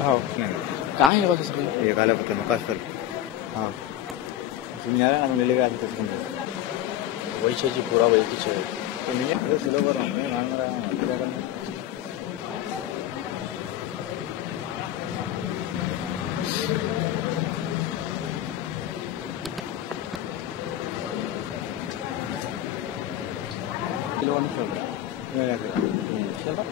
हाँ कहाँ है बस ये काला पत्थर मकासर हाँ सिंगारा हम ले लेके आते थे वही छे जी पूरा वही की छे तो नहीं है स्लो कर रहा हूँ मैं मांग रहा हूँ क्या करना किलो वन चल रहा चल रहा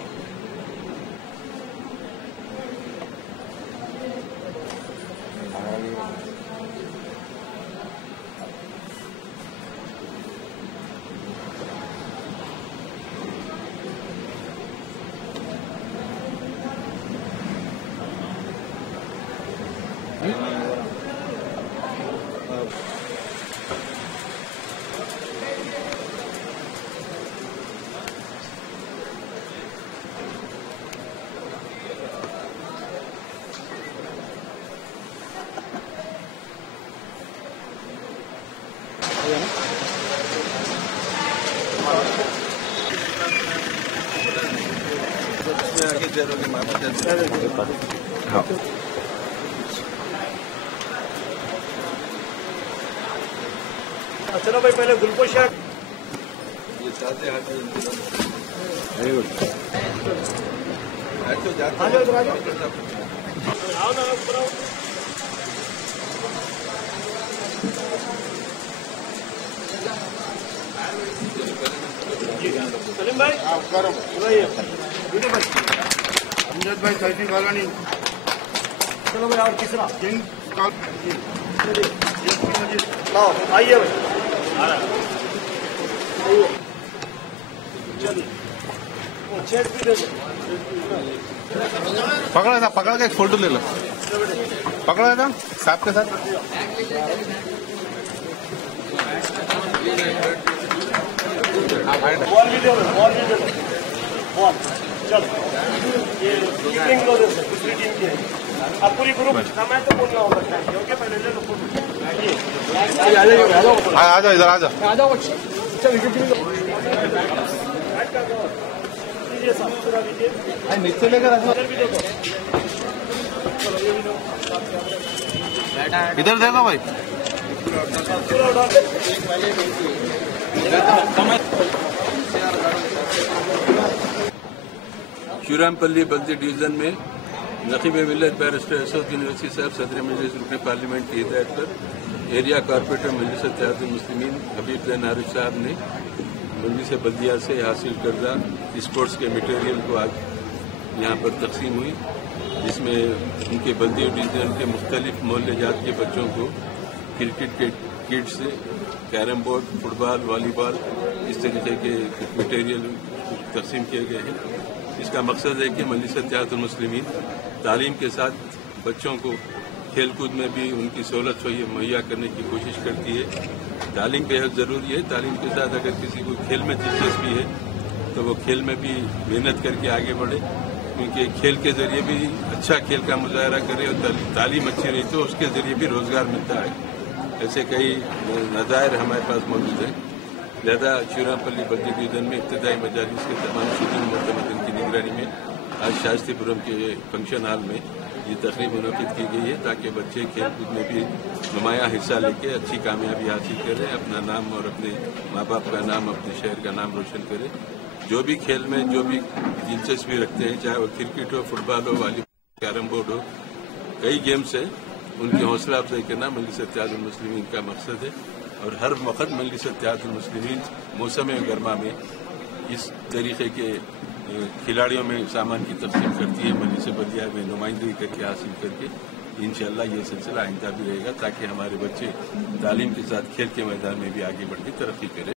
हाँ चलो भाई पहले ग्लूकोज शॉट वेरी गुड आ जाओ इधर आ जाओ आओ ना ऊपर आओ सलीम भाई अमजद भाई सैफी कॉलोनी चलो भाई और तीसरा किंग लाओ आइए भाई चलिए वो चेक भी दे दो पकड़ा के एक फोटो ले लो पकड़ा था साहब के साथ बॉल भी दे दो बॉल चलो ये टीम को दे दो दूसरी टीम की है अब पूरी ग्रुप मैं तो बोलना होगा ओके पहले ले लो आ जाओ इधर आ जाओ चल लीजिए साहब पूरा लीजिए नीचे लेकर इधर भी देखो इधर देखो भाई पूरा उठा शिवरामपल्ली बल्दी डिवीजन में नकीब मिल्लत बैरिस्टर असदुद्दीन ओवैसी साहब सदर मजलिस रुकन पार्लियामेंट की हिदायत पर एरिया कारपोरेटर मजलिस इत्तेहादुल मुस्लिमीन हबीब ज़ैन आरिफ साहब ने मजलिस बल्दिया से हासिल करदा स्पोर्ट्स के मटेरियल को आज यहाँ पर तकसीम हुई जिसमें उनके बल्दी डिवीजन के मुख्तलिफ मोहल्ले जात के बच्चों को क्रिकेट के kits carrom board football volleyball इस तरीके के मटेरियल तकसीम किए गए हैं। इसका मकसद है कि मजलिस इत्तेहादुल मुस्लिमीन तालीम के साथ बच्चों को खेल कूद में भी उनकी सहूलत मुहैया करने की कोशिश करती है। तालीम बेहद ज़रूरी है। तालीम के साथ अगर किसी को खेल में दिलचस्पी है तो वो खेल में भी मेहनत करके आगे बढ़े, क्योंकि खेल के जरिए भी अच्छा खेल का मुजाहरा करे और तालीम अच्छी रही तो उसके जरिए भी रोज़गार मिलता है। ऐसे कई नज़ायर हमारे पास मौजूद हैं। लिहाजा शिवरामपल्ली बल्दी डिवीजन में इब्तदाई मजालिस के तमाम शुरू मुतमदीन की निगरानी में आज शास्त्रीपुरम के फंक्शन हॉल में ये तकरीब मुनक़िद की गई है ताकि बच्चे खेलकूद में भी नुमाया हिस्सा लेके अच्छी कामयाबी हासिल करें, अपना नाम और अपने माँ बाप का नाम, अपने शहर का नाम रोशन करें। जो भी खेल में जो भी दिलचस्पी रखते हैं, चाहे वो क्रिकेट हो, फुटबॉल हो, वॉलीबॉल, कैरम बोर्ड हो, कई गेम्स हैं, उनकी हौसला अफजाई करना मजलिस इत्तेहादुल मुस्लिमीन का मकसद है। और हर वक्त मजलिस इत्तेहादुल मुस्लिमीन मौसम गर्मा में इस तरीके के खिलाड़ियों में सामान की तकसीम करती है, मजलिस बल्दिया में नुमाइंदगी करके हासिल करके इंशाअल्लाह ये सिलसिला आइंदा भी रहेगा ताकि हमारे बच्चे तालीम के साथ खेल के मैदान में भी आगे बढ़ के तरक्की करें।